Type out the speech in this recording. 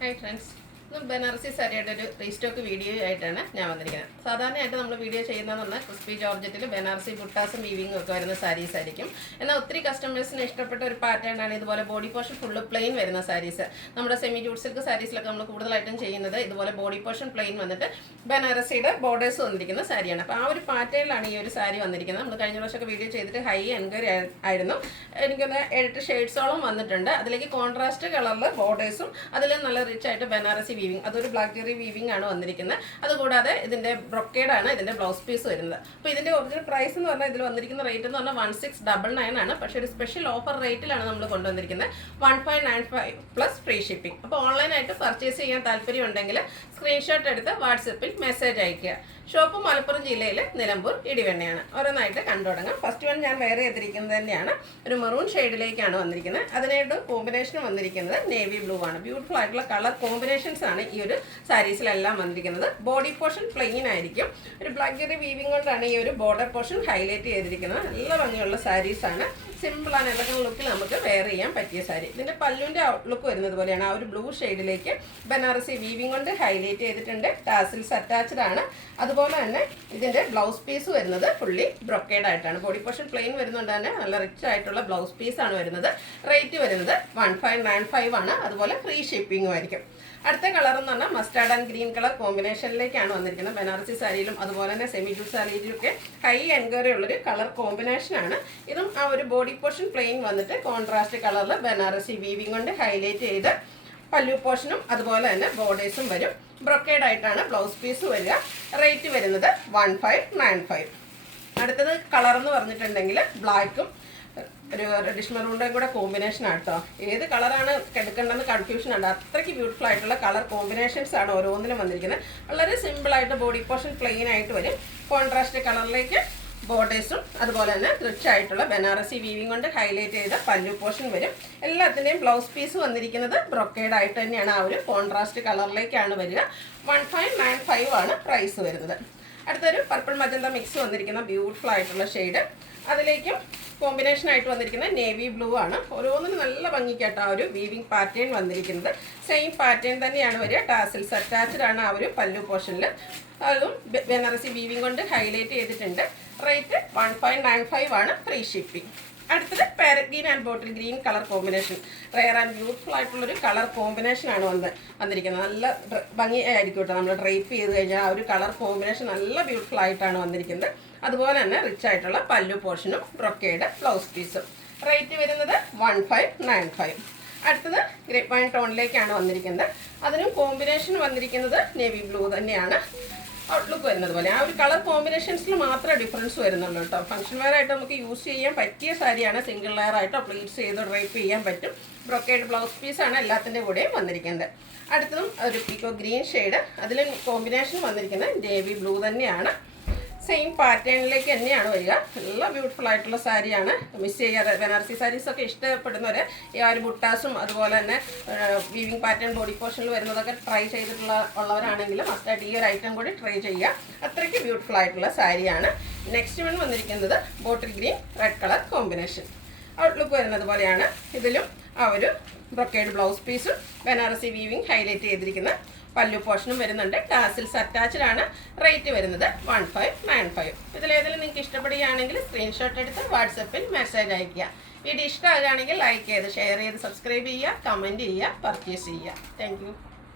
Hi friends. Banarasi സാരിയുടെ ഒരു restock video ആയിട്ടാണ് ഞാൻ വന്നിരിക്കുന്നത്. സാധാരണയായിട്ട് നമ്മൾ വീഡിയോ ചെയ്യുന്നതെന്ന് പറഞ്ഞാൽ ക്രിസ്പി ജോർജറ്റിൽ ബനാറസി ബുട്ടാസും വീവിങ്ങും ഒക്കെ വരുന്ന സാരീസ് ആയിരിക്കും. എന്നാൽ ഒത്തിരി കസ്റ്റമേഴ്സിന് ഇഷ്ടപ്പെട്ട ഒരു പാറ്റേൺ ആണ് ഇതുപോലെ ബോഡി പോർഷൻ ഫുള്ള് പ്ലെയിൻ വരുന്ന സാരീസ്. നമ്മുടെ സെമി ജൂട്ട് സിൽക്ക് സാരീസിലൊക്കെ നമ്മൾ കൂടുതലായിട്ടും ചെയ്യുന്നത് ഇതുപോലെ ബോഡി പോർഷൻ പ്ലെയിൻ വന്നിട്ട് ബനാറസിയുടെ ബോർഡേഴ്സ് വന്നിരിക്കുന്ന സാരിയാണ്. അപ്പോൾ ആ ഒരു പാറ്റേണിലാണ് ഈ ഒരു സാരി വന്നിരിക്കുന്നത്. നമ്മൾ കഴിഞ്ഞ പ്രാവശ്യമൊക്കെ വീഡിയോ ചെയ്തിട്ട് ഹൈ എൻക്വയറി ആയിരുന്നു. എനിക്കൊന്ന് 8 ഷെയ്ഡ്സോളം വന്നിട്ടുണ്ട്. അതിലേക്ക് കോൺട്രാസ്റ്റ് കളറിൽ ബോർഡേഴ്സും അതിൽ നല്ല റിച്ച് ആയിട്ട് ബനാറസി വീവിങ്, അതൊരു ബ്ലാക്ക് ജെറി വീവിങ് ആണ് വന്നിരിക്കുന്നത്. അതുകൂടാതെ ഇതിന്റെ ബ്രൊക്കേഡാണ് ഇതിന്റെ ബ്ലൗസ് പീസ് വരുന്നത്. അപ്പോൾ ഇതിന്റെ ഒറിജിനൽ പ്രൈസ് എന്ന് പറഞ്ഞാൽ ഇതിൽ വന്നിരിക്കുന്ന റേറ്റ് എന്ന് പറഞ്ഞാൽ 1699 ആണ്. പക്ഷേ ഒരു സ്പെഷ്യൽ ഓഫർ റേറ്റിലാണ് നമ്മൾ കൊണ്ടുവന്നിരിക്കുന്നത്. 1595 പ്ലസ് ഫ്രീ ഷിപ്പിംഗ്. അപ്പോൾ ഓൺലൈനായിട്ട് പർച്ചേസ് ചെയ്യാൻ താല്പര്യം ഉണ്ടെങ്കിൽ സ്ക്രീൻഷോട്ട് എടുത്ത് വാട്സപ്പിൽ മെസ്സേജ് അയയ്ക്കുക. ഷോപ്പ് മലപ്പുറം ജില്ലയിൽ നിലമ്പൂർ ഇടിവെണ്ണയാണ്. ഓരോന്നായിട്ട് കണ്ടു തുടങ്ങാം. ഫസ്റ്റ് വൺ ഞാൻ വേറെ ചെയ്തിരിക്കുന്നത് തന്നെയാണ്. ഒരു മെറൂൺ ഷെയ്ഡിലേക്കാണ് വന്നിരിക്കുന്നത്. അതിനായിട്ട് കോമ്പിനേഷൻ വന്നിരിക്കുന്നത് നേവി ബ്ലൂ ആണ്. ബ്യൂട്ടിഫുൾ ആയിട്ടുള്ള കളർ കോമ്പിനേഷൻസ് ആണ് ഈ ഒരു സാരീസിലെല്ലാം വന്നിരിക്കുന്നത്. ബോഡി പോർഷൻ പ്ലെയിൻ ആയിരിക്കും. ഒരു ബ്ലാക്ക് ജെറി വീവിംഗ് കൊണ്ടാണ് ഈ ഒരു ബോർഡർ പോർഷൻ ഹൈലൈറ്റ് ചെയ്തിരിക്കുന്നത്. നല്ല ഭംഗിയുള്ള സാരീസാണ്. സിമ്പിൾ ആണ്. എലഗന്റ് ലുക്കിൽ നമുക്ക് വെയർ ചെയ്യാൻ പറ്റിയ സാരി. ഇതിന്റെ പല്ലുവിന്റെ ഔട്ട്ലുക്ക് വരുന്നത് പോലെയാണ്. ആ ഒരു ബ്ലൂ ഷെയ്ഡിലേക്ക് ബനാറസി വീവിംഗ് കൊണ്ട് ഹൈലൈറ്റ് ചെയ്തിട്ടുണ്ട്. ടാസിൽസ് അറ്റാച്ച്ഡ് ആണ്. അതുപോലെ തന്നെ ഇതിന്റെ ബ്ലൗസ് പീസ് വരുന്നത് ഫുള്ളി ബ്രൊക്കേഡ് ആയിട്ടാണ്. ബോഡി പോർഷൻ പ്ലെയിൻ വരുന്നുണ്ട് തന്നെ നല്ല റിച്ച് ആയിട്ടുള്ള ബ്ലൗസ് പീസ് ആണ് വരുന്നത്. റേറ്റ് വരുന്നത് 1595 ആണ്. അതുപോലെ ഫ്രീ ഷിപ്പിംഗും ആയിരിക്കും. അടുത്ത കളർ എന്ന് പറഞ്ഞാൽ മസ്റ്റാർഡ് ആൻഡ് ഗ്രീൻ കളർ കോമ്പിനേഷനിലേക്കാണ് വന്നിരിക്കുന്നത്. ബനാറസി സാരിയിലും അതുപോലെ തന്നെ സെമി ജൂട്ട് സാരിയിലും ഒക്കെ ഹൈ എൻക്വയറി ഉള്ളൊരു കളർ കോമ്പിനേഷനാണ്. ഇതും ആ ഒരു ബോഡി പോർഷൻ പ്ലെയിൻ വന്നിട്ട് കോൺട്രാസ്റ്റ് കളറിൽ ബനാറസി വീവിംഗ് കൊണ്ട് ഹൈലൈറ്റ് ചെയ്ത് പല്ലു പോർഷനും അതുപോലെ തന്നെ ബോർഡേഴ്സും വരും. ബ്രൊക്കേഡ് ആയിട്ടാണ് ബ്ലൗസ് പീസ് വരിക. റേറ്റ് വരുന്നത് 1595. അടുത്തത് കളർ എന്ന് പറഞ്ഞിട്ടുണ്ടെങ്കിൽ ബ്ലാക്കും ഒരു റെഡിഷ് മെറൂണിൻ്റെയും കൂടെ കോമ്പിനേഷൻ ആട്ടോ. ഏത് കളറാണ് എടുക്കേണ്ടതെന്ന് കൺഫ്യൂഷൻ ഉണ്ട്. അത്രയ്ക്ക് ബ്യൂട്ടിഫുൾ ആയിട്ടുള്ള കളർ കോമ്പിനേഷൻസ് ആണ് ഓരോന്നിനും വന്നിരിക്കുന്നത്. വളരെ സിമ്പിളായിട്ട് ബോഡി പോർഷൻ പ്ലെയിൻ ആയിട്ട് വരും. കോൺട്രാസ്റ്റ് കളറിലേക്ക് ബോർഡേഴ്സും അതുപോലെ തന്നെ റിച്ച് ആയിട്ടുള്ള ബനാറസി വീവിംഗ് കൊണ്ട് ഹൈലൈറ്റ് ചെയ്ത പല്ലു പോർഷൻ വരും. എല്ലാത്തിൻ്റെയും ബ്ലൗസ് പീസ് വന്നിരിക്കുന്നത് ബ്രൊക്കേഡ് ആയിട്ട് തന്നെയാണ്. ആ ഒരു കോൺട്രാസ്റ്റ് കളറിലേക്കാണ് വരിക. 1595 ആണ് പ്രൈസ് വരുന്നത്. അടുത്തൊരു പർപ്പിൾ മജന്ത മിക്സ് വന്നിരിക്കുന്ന ബ്യൂട്ടിഫുൾ ആയിട്ടുള്ള ഷെയ്ഡ്. അതിലേക്കും കോമ്പിനേഷൻ ആയിട്ട് വന്നിരിക്കുന്ന നേവി ബ്ലൂ ആണ്. ഓരോന്നിനും നല്ല ഭംഗിക്കായിട്ട് ആ ഒരു വീവിംഗ് പാറ്റേൺ വന്നിരിക്കുന്നത്. സെയിം പാറ്റേൺ തന്നെയാണ് വരിക. ടാസിൽസ് അറ്റാച്ച്ഡ് ആണ് ആ ഒരു പല്ലു പോർഷനിൽ. അതും ബനാറസി വീവിംഗ് കൊണ്ട് ഹൈലൈറ്റ് ചെയ്തിട്ടുണ്ട്. റേറ്റ് 1595 ആണ്. Free shipping. അടുത്തത് parrot green and bottle green colour combination. Rare and beautiful ആയിട്ടുള്ളൊരു കളർ കോമ്പിനേഷൻ ആണ് വന്നിരിക്കുന്നത്. നല്ല ഭംഗി ആയിരിക്കും കേട്ടോ. നമ്മൾ ഡ്രൈപ്പ് ചെയ്ത് കഴിഞ്ഞാൽ ആ ഒരു കളർ കോമ്പിനേഷൻ നല്ല ബ്യൂട്ടിഫുൾ ആയിട്ടാണ് വന്നിരിക്കുന്നത്. അതുപോലെ തന്നെ റിച്ച് ആയിട്ടുള്ള പല്ലു പോർഷനും ബ്രൊക്കേഡ് ബ്ലൗസ് പീസും. റേറ്റ് വരുന്നത് 1595. അടുത്തത് ഗ്രേപ്പ് വൈൻ ടോണിലേക്കാണ് വന്നിരിക്കുന്നത്. അതിനും കോമ്പിനേഷൻ വന്നിരിക്കുന്നത് നേവി ബ്ലൂ തന്നെയാണ്. ഔട്ട്ലുക്ക് വരുന്നത് പോലെ ആ ഒരു കളർ കോമ്പിനേഷൻസിൽ മാത്രമേ ഡിഫറൻസ് വരുന്നുള്ളൂ കേട്ടോ. ഫംഗ്ഷൻ വെയർ ആയിട്ട് നമുക്ക് യൂസ് ചെയ്യാൻ പറ്റിയ സാരിയാണ്. സിംഗിൾ ലെയർ ആയിട്ടോ പ്ലീറ്റ്സ് ചെയ്തോ ഡ്രൈപ്പ് ചെയ്യാൻ പറ്റും. ബ്രൊക്കേഡ് ബ്ലൗസ് പീസാണ് എല്ലാത്തിൻ്റെ കൂടെയും വന്നിരിക്കുന്നത്. അടുത്തതും ഒരു പീക്കോ ഗ്രീൻ ഷെയ്ഡ്. അതിലും കോമ്പിനേഷൻ വന്നിരിക്കുന്നത് നേവി ബ്ലൂ തന്നെയാണ്. സെയിം പാറ്റേണിലേക്ക് തന്നെയാണ് വരിക. നല്ല ബ്യൂട്ടിഫുൾ ആയിട്ടുള്ള സാരിയാണ്. മിസ് ചെയ്യാതെ ബനാറസി സാരീസൊക്കെ ഇഷ്ടപ്പെടുന്നവർ ഈ ഒരു ബുട്ടാസും അതുപോലെ തന്നെ വീവിംഗ് പാറ്റേൺ ബോഡി പോർഷനിൽ വരുന്നതൊക്കെ ട്രൈ ഉള്ളവരാണെങ്കിൽ മസ്റ്റായിട്ട് ഈ ഒരു ഐറ്റം കൂടി ട്രൈ ചെയ്യുക. അത്രയ്ക്ക് ബ്യൂട്ടിഫുൾ ആയിട്ടുള്ള സാരിയാണ്. നെക്സ്റ്റ് വൺ വന്നിരിക്കുന്നത് bottle green red colour combination. Outlook വരുന്നത് പോലെയാണ്. ഇതിലും ആ ഒരു ബ്രൊക്കേഡ് ബ്ലൗസ് പീസും ബനാറസി വീവിംഗ് ഹൈലൈറ്റ് ചെയ്തിരിക്കുന്ന പല്ലു പോർഷനും വരുന്നുണ്ട്. ടാസിൽസ് അറ്റാച്ച്ഡ് ആണ്. റേറ്റ് വരുന്നത് 1595. ഇതിലേതെങ്കിലും നിങ്ങൾക്ക് ഇഷ്ടപ്പെടുകയാണെങ്കിൽ സ്ക്രീൻഷോട്ട് എടുത്ത് വാട്സപ്പിൽ മെസ്സേജ് അയയ്ക്കുക. വീഡിയോ ഇഷ്ടമാകുകയാണെങ്കിൽ ലൈക്ക് ചെയ്ത് ഷെയർ ചെയ്ത് സബ്സ്ക്രൈബ് ചെയ്യുക, കമൻറ്റ് ചെയ്യുക, പർച്ചേസ് ചെയ്യുക. താങ്ക്